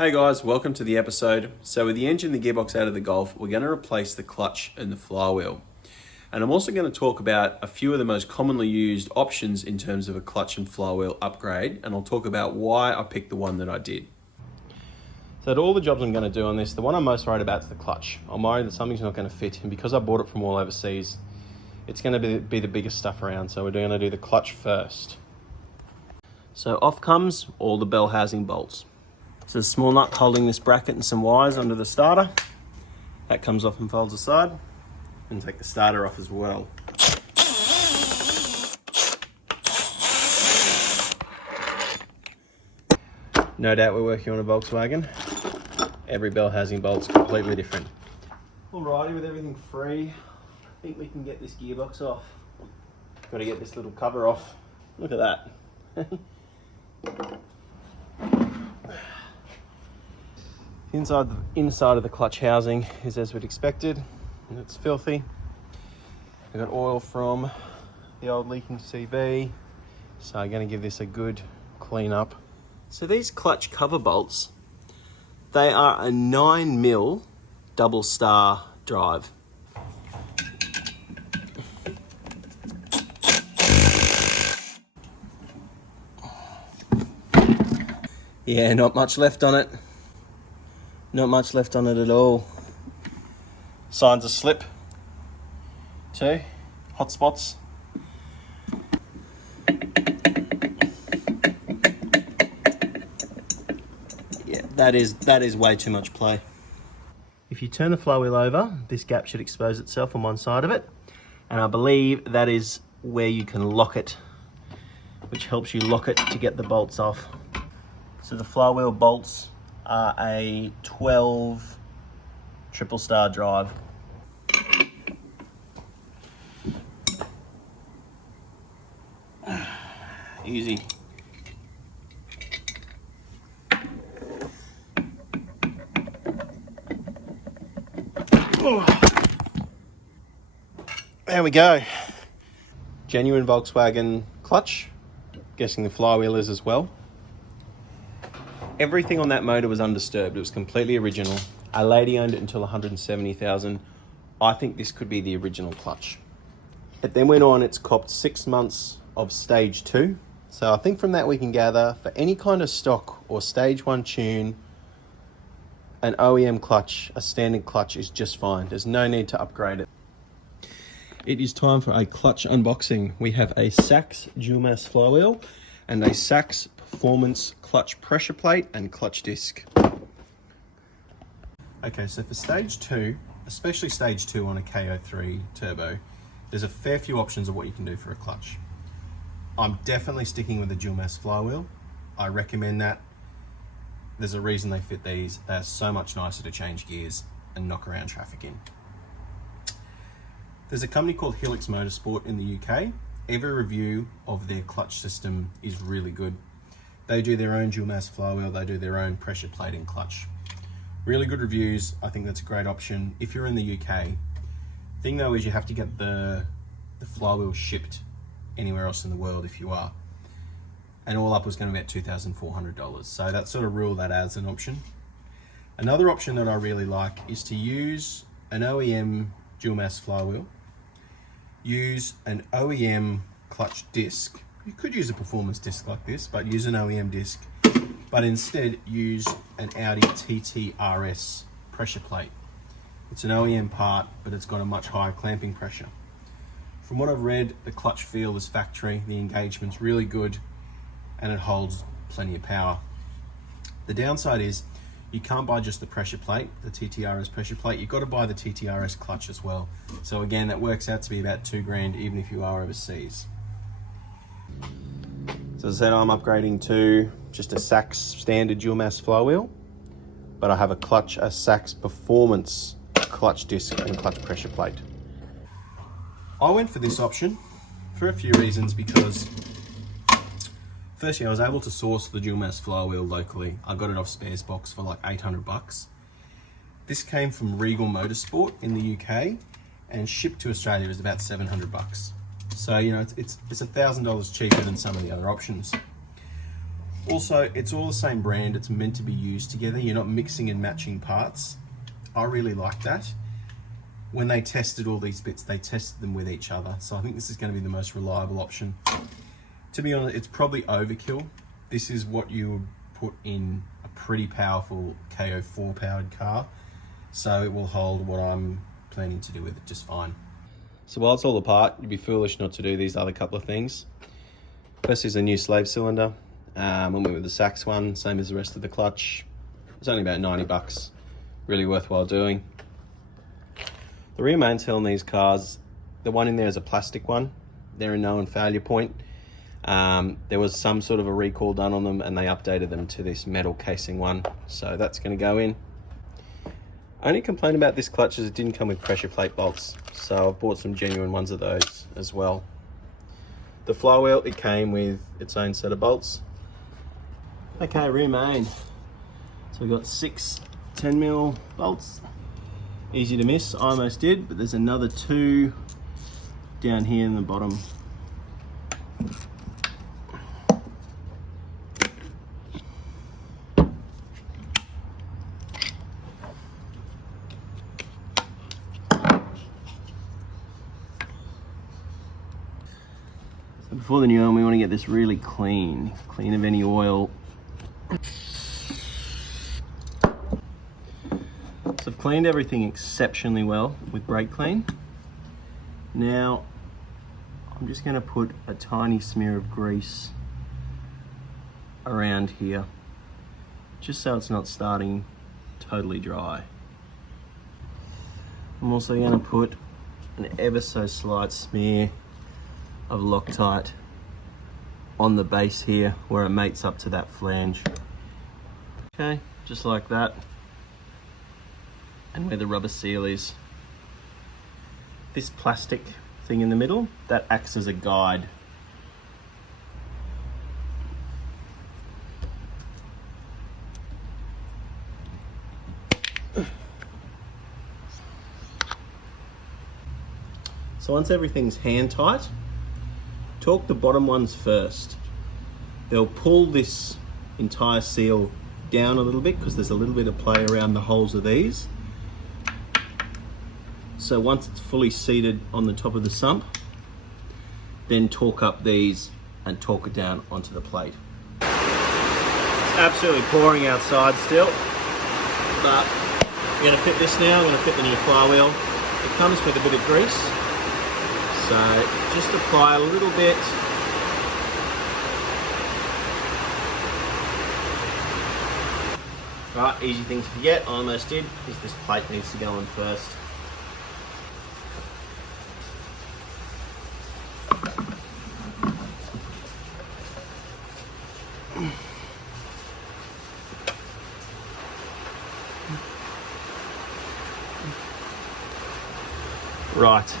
Hey guys, welcome to the episode. So with the engine and the gearbox out of the Golf, we're going to replace the clutch and the flywheel. And I'm also going to talk about a few of the most commonly used options in terms of a clutch and flywheel upgrade, and I'll talk about why I picked the one that I did. So to all the jobs I'm going to do on this, the one I'm most worried about is the clutch. I'm worried that something's not going to fit, and because I bought it from all overseas, it's going to be the biggest stuff around, so we're going to do the clutch first. So off comes all the bell housing bolts. So a small nut holding this bracket and some wires under the starter. That comes off and folds aside. And take the starter off as well. No doubt we're working on a Volkswagen. Every bell housing bolt's completely different. Alrighty, with everything free, I think we can get this gearbox off. Got to get this little cover off. Look at that. Inside of the clutch housing is as we'd expected, and it's filthy. I got oil from the old leaking CV, so I'm going to give this a good clean up. So these clutch cover bolts, they are a 9mm double star drive. Yeah, not much left on it. Not much left on it at all. Signs of slip too. Hot spots. Yeah, that is way too much play. If you turn the flywheel over, this gap should expose itself on one side of it, and I believe that is where you can lock it, which helps you lock it to get the bolts off. So the flywheel bolts are a 12 triple star drive. Easy. There we go. Genuine Volkswagen clutch. Guessing the flywheel is as well. Everything on that motor was undisturbed. It was completely original. A lady owned it until 170,000. I think this could be the original clutch. It then went on, it's copped 6 months of stage 2. So I think from that we can gather for any kind of stock or stage 1 tune, an OEM clutch, a standard clutch is just fine. There's no need to upgrade it. It is time for a clutch unboxing. We have a SACHS dual mass flywheel and a SACHS performance clutch pressure plate and clutch disc. Okay, so for stage 2, especially stage 2 on a KO3 turbo, there's a fair few options of what you can do for a clutch. I'm definitely sticking with the dual mass flywheel. I recommend that. There's a reason they fit these. They're so much nicer to change gears and knock around traffic in. There's a company called Helix Motorsport in the UK. Every review of their clutch system is really good. They do their own dual mass flywheel, they do their own pressure plate and clutch. Really good reviews. I think that's a great option if you're in the UK. Thing though is you have to get the flywheel shipped anywhere else in the world if you are. And all up was going to be about $2,400. So that sort of rule that as an option. Another option that I really like is to use an OEM dual mass flywheel, use an OEM clutch disc. You could use a performance disc like this, but use an OEM disc, but instead use an Audi TT-RS pressure plate. It's an OEM part, but it's got a much higher clamping pressure. From what I've read, the clutch feel is factory, the engagement's really good, and it holds plenty of power. The downside is you can't buy just the pressure plate, the TT-RS pressure plate, you've got to buy the TT-RS clutch as well. So again, that works out to be about $2,000 even if you are overseas. So as I said, I'm upgrading to just a SACHS standard dual mass flywheel, but I have a SACHS performance clutch disc and clutch pressure plate. I went for this option for a few reasons, because firstly, I was able to source the dual mass flywheel locally. I got it off Spares Box for like 800 bucks. This came from Regal Motorsport in the UK, and shipped to Australia is about 700 bucks. So, you know, it's $1,000 cheaper than some of the other options. Also, it's all the same brand. It's meant to be used together. You're not mixing and matching parts. I really like that. When they tested all these bits, they tested them with each other. So I think this is going to be the most reliable option. To be honest, it's probably overkill. This is what you would put in a pretty powerful KO4 powered car. So it will hold what I'm planning to do with it just fine. So while it's all apart, you'd be foolish not to do these other couple of things. First is a new slave cylinder. I went with the SACHS one, same as the rest of the clutch. It's only about 90 bucks. Really worthwhile doing. The rear mainsail in these cars, the one in there is a plastic one. They're a known failure point. There was some sort of a recall done on them and they updated them to this metal casing one. So that's going to go in. Only complaint about this clutch is it didn't come with pressure plate bolts. So I've bought some genuine ones of those as well. The flywheel, it came with its own set of bolts. Okay, rear main. So we've got 6 10mm bolts. Easy to miss, I almost did, but there's another 2 down here in the bottom. So before the new one, we want to get this really clean of any oil. So I've cleaned everything exceptionally well with brake clean. Now I'm just going to put a tiny smear of grease around here, just so it's not starting totally dry. I'm also going to put an ever so slight smear of Loctite on the base here where it mates up to that flange. Okay, just like that. And where the rubber seal is. This plastic thing in the middle, that acts as a guide. So once everything's hand tight, torque the bottom ones first. They'll pull this entire seal down a little bit because there's a little bit of play around the holes of these. So once it's fully seated on the top of the sump, then torque up these and torque it down onto the plate. It's absolutely pouring outside still, but we're going to fit this now. We're going to fit the new flywheel. It comes with a bit of grease, so just apply a little bit. Right, easy thing to forget, I almost did, is this plate needs to go on first. Right,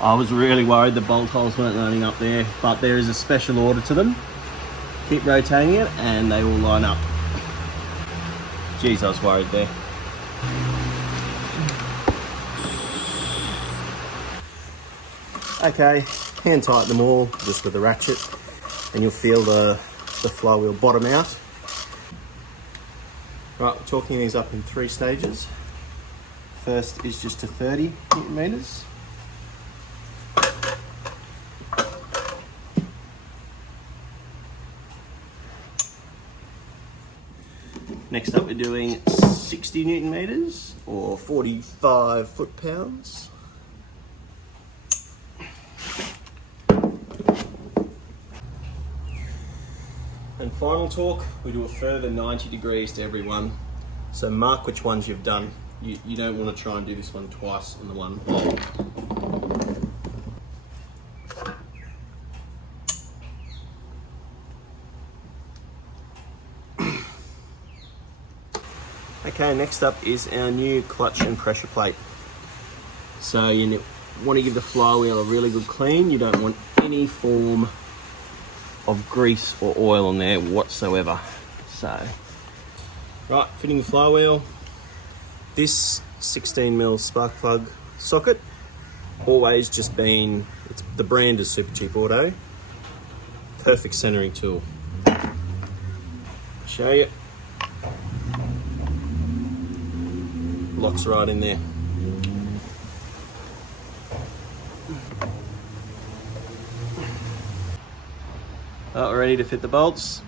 I was really worried the bolt holes weren't lining up there, but there is a special order to them. Keep rotating it and they will line up. Geez, I was worried there. Okay, hand tighten them all just with a ratchet and you'll feel the flywheel bottom out. Right, we're torquing these up in 3 stages. First is just to 30 Newton meters. Next up we're doing 60 Newton meters or 45 foot-pounds. And final torque, we do a further 90 degrees to every one. So mark which ones you've done. You don't want to try and do this one twice on the one hole. Okay, next up is our new clutch and pressure plate. So you want to give the flywheel a really good clean. You don't want any form of grease or oil on there whatsoever. So, right, fitting the flywheel. This 16mm spark plug socket, always just been, the brand is Super Cheap Auto. Perfect centering tool. show you. Locks right in there. Well, we're ready to fit the bolts.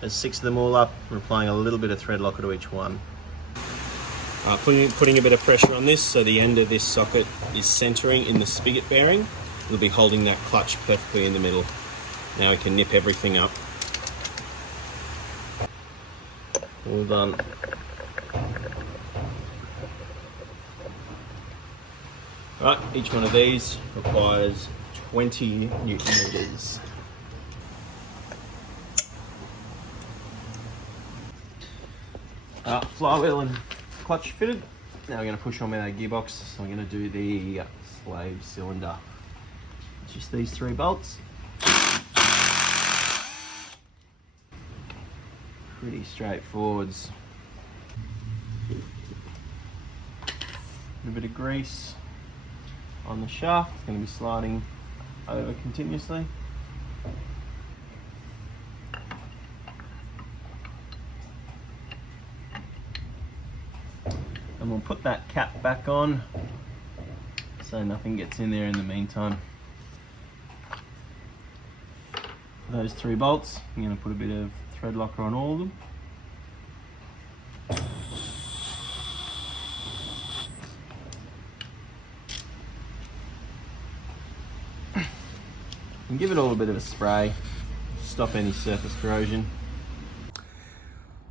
There's 6 of them all up. We're applying a little bit of thread locker to each one. Putting a bit of pressure on this so the end of this socket is centering in the spigot bearing. It'll be holding that clutch perfectly in the middle. Now we can nip everything up. All done. Right, each one of these requires 20 Newton meters. Flywheel and clutch fitted. Now we're going to push on with our gearbox. So I'm going to do the slave cylinder. It's just these 3 bolts. Pretty straightforward. A bit of grease on the shaft. It's going to be sliding over continuously. And we'll put that cap back on so nothing gets in there in the meantime. For those 3 bolts, I'm going to put a bit of thread locker on all of them. And give it all a bit of a spray, stop any surface corrosion.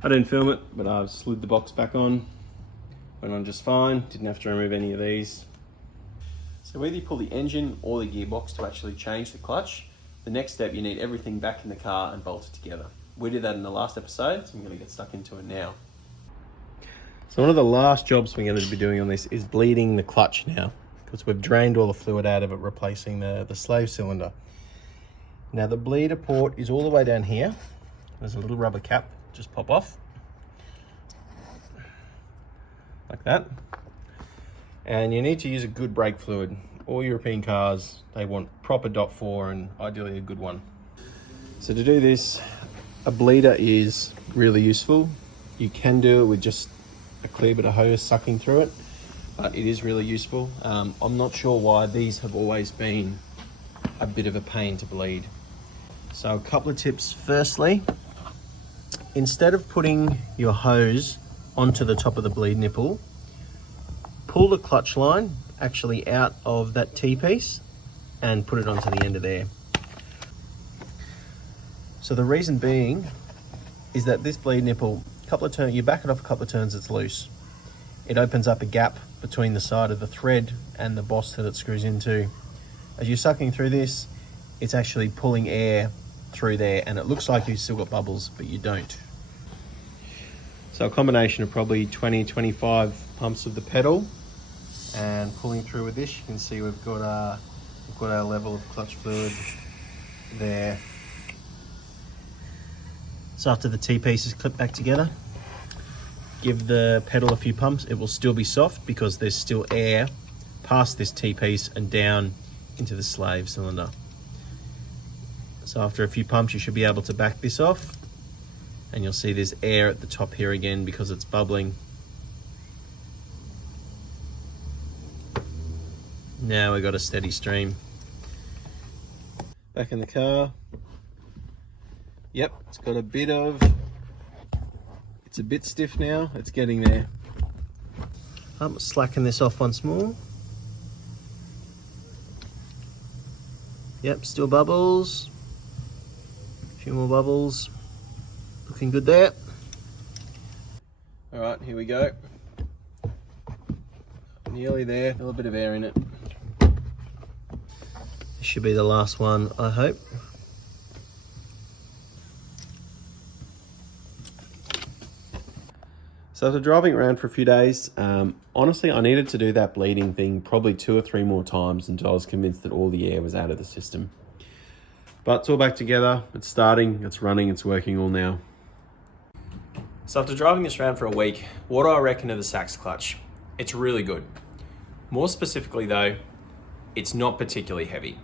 I didn't film it, but I've slid the box back on. Went on just fine, didn't have to remove any of these. So whether you pull the engine or the gearbox to actually change the clutch, the next step you need everything back in the car and bolted together. We did that in the last episode, so I'm going to get stuck into it now. So one of the last jobs we're going to be doing on this is bleeding the clutch now, because we've drained all the fluid out of it, replacing the slave cylinder. Now the bleeder port is all the way down here. There's a little rubber cap, just pop off. Like that. And you need to use a good brake fluid. All European cars, they want proper .4 and ideally a good one. So to do this, a bleeder is really useful. You can do it with just a clear bit of hose sucking through it, but it is really useful. I'm not sure why these have always been a bit of a pain to bleed. So a couple of tips. Firstly, instead of putting your hose onto the top of the bleed nipple, pull the clutch line actually out of that T-piece and put it onto the end of there. So the reason being is that this bleed nipple, couple of turns, you back it off a couple of turns, it's loose. It opens up a gap between the side of the thread and the boss that it screws into. As you're sucking through this, it's actually pulling air through there, and it looks like you've still got bubbles, but you don't. So a combination of probably 20-25 pumps of the pedal and pulling through with this, you can see we've got our level of clutch fluid there. So after the T-piece is clipped back together, give the pedal a few pumps. It will still be soft because there's still air past this T-piece and down into the slave cylinder. So after a few pumps, you should be able to back this off, and you'll see there's air at the top here again because it's bubbling. Now we've got a steady stream. Back in the car. Yep, it's got a bit of, it's a bit stiff now, it's getting there. I'm slacking this off once more. Yep, still bubbles. A few more bubbles. Looking good there. All right, here we go. Nearly there, a little bit of air in it. This should be the last one, I hope. So after driving around for a few days, honestly, I needed to do that bleeding thing probably 2 or 3 more times until I was convinced that all the air was out of the system. But it's all back together, it's starting, it's running, it's working all now. So after driving this around for a week, what do I reckon of the SACHS clutch? It's really good. More specifically though, it's not particularly heavy.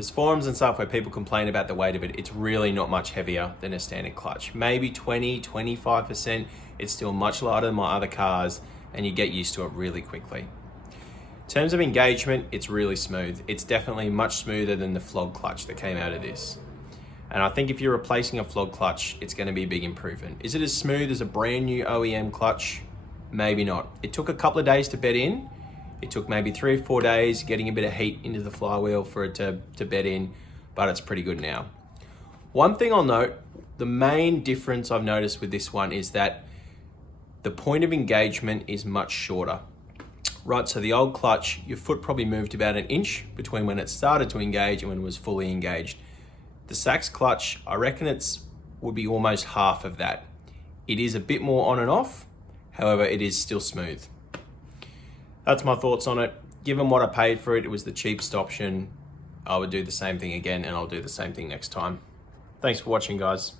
There's forums and stuff where people complain about the weight of it. It's really not much heavier than a standard clutch. Maybe 20, 25%. It's still much lighter than my other cars, and you get used to it really quickly. In terms of engagement, it's really smooth. It's definitely much smoother than the flog clutch that came out of this. And I think if you're replacing a flog clutch, it's going to be a big improvement. Is it as smooth as a brand new OEM clutch? Maybe not. It took a couple of days to bed in. It took maybe 3 or 4 days getting a bit of heat into the flywheel for it to bed in, but it's pretty good now. One thing I'll note, the main difference I've noticed with this one is that the point of engagement is much shorter. Right, so the old clutch, your foot probably moved about an inch between when it started to engage and when it was fully engaged. The SACHS clutch, I reckon would be almost half of that. It is a bit more on and off, however, it is still smooth. That's my thoughts on it. Given what I paid for it, it was the cheapest option. I would do the same thing again, and I'll do the same thing next time. Thanks for watching, guys.